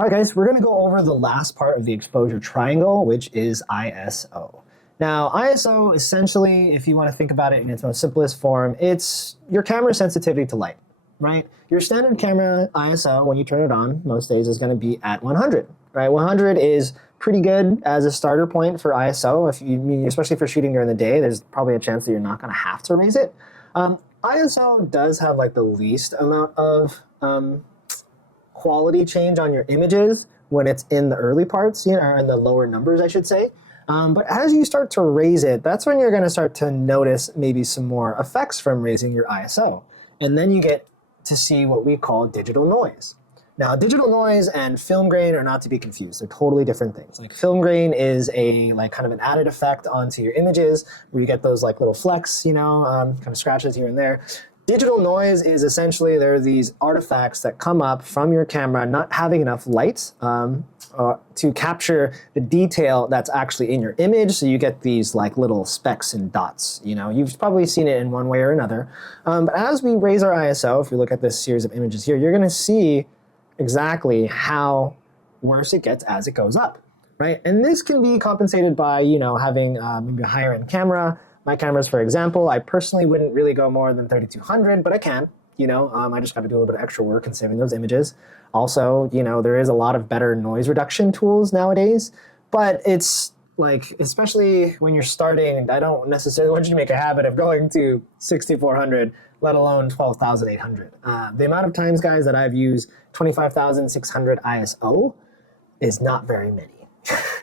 All right, guys, we're going to go over the last part of the exposure triangle, which is ISO. Now, ISO, essentially, if you want to think about it in its most simplest form, it's your camera sensitivity to light, right? Your standard camera ISO, when you turn it on, most days is going to be at 100, right? 100 is pretty good as a starter point for ISO. Especially if you're shooting during the day, there's probably a chance that you're not going to have to raise it. ISO does have like the least amount of quality change on your images when it's in the early parts, or in the lower numbers, I should say. But as you start to raise it, that's when you're going to start to notice maybe some more effects from raising your ISO. And then you get to see what we call digital noise. Now, digital noise and film grain are not to be confused. They're totally different things. Like film grain is a kind of an added effect onto your images where you get those like little flecks, kind of scratches here and there. Digital noise is essentially, there are these artifacts that come up from your camera not having enough light to capture the detail that's actually in your image. So you get these like little specks and dots. You've probably seen it in one way or another. But as we raise our ISO, if you look at this series of images here, you're going to see exactly how worse it gets as it goes up, right? And this can be compensated by, having maybe a higher end camera. My cameras, for example, I personally wouldn't really go more than 3200, but I can, I just got to do a little bit of extra work in saving those images. Also, there is a lot of better noise reduction tools nowadays, but it's like, especially when you're starting, I don't necessarily want you to make a habit of going to 6400, let alone 12,800. The amount of times, guys, that I've used 25,600 ISO is not very many,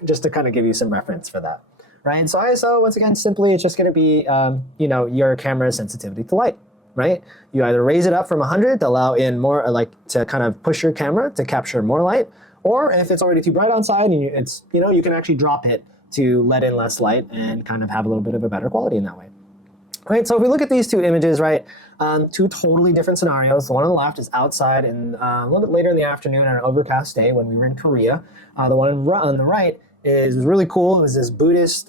just to kind of give you some reference for that. Right? So ISO, once again, simply, it's just going to be, your camera's sensitivity to light, right? You either raise it up from 100 to allow in more, to kind of push your camera to capture more light, or if it's already too bright outside, and you can actually drop it to let in less light and kind of have a little bit of a better quality in that way. Right, so if we look at these two images, right, two totally different scenarios. The one on the left is outside and a little bit later in the afternoon on an overcast day when we were in Korea. The one on the right was really cool. It was this Buddhist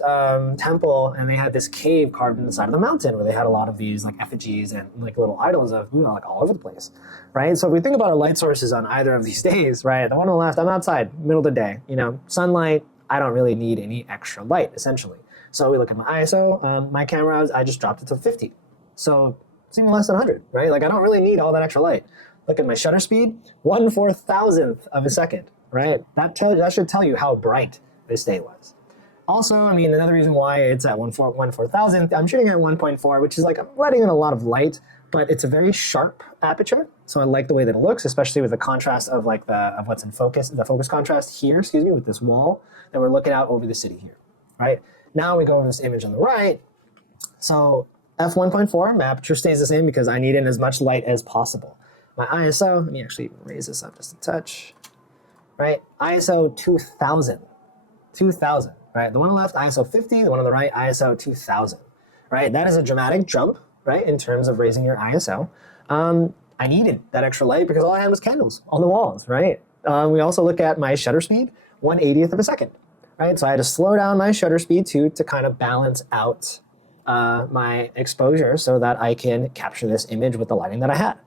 temple, and they had this cave carved in the side of the mountain where they had a lot of these like effigies and like little idols of Buddha like all over the place, right? So if we think about our light sources on either of these days, right, the one on the left, I'm outside, middle of the day, sunlight, I don't really need any extra light, essentially. So we look at my ISO, my camera, I just dropped it to 50. So it's even less than 100, right? Like I don't really need all that extra light. Look at my shutter speed, 1/4000th of a second, right? That should tell you how bright this day was. Also, another reason why it's at 1/4000th, I'm shooting at 1.4, which is like, I'm letting in a lot of light, but it's a very sharp aperture. So I like the way that it looks, especially with the contrast of of what's in focus, the focus contrast here, with this wall that we're looking out over the city here, right? Now we go over this image on the right. So f1.4, my aperture stays the same because I need in as much light as possible. My ISO, let me actually raise this up just a touch, right? ISO 2000, right? The one on the left, ISO 50, the one on the right, ISO 2000, right? That is a dramatic jump, right, in terms of raising your ISO. I needed that extra light because all I had was candles on the walls, right? We also look at my shutter speed, 1/80th of a second. Right, so I had to slow down my shutter speed too to kind of balance out my exposure so that I can capture this image with the lighting that I had.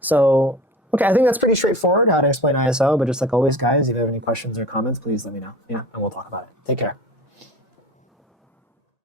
So, okay, I think that's pretty straightforward how to explain ISO, but just like always, guys, if you have any questions or comments, please let me know. Yeah, and we'll talk about it. Take care.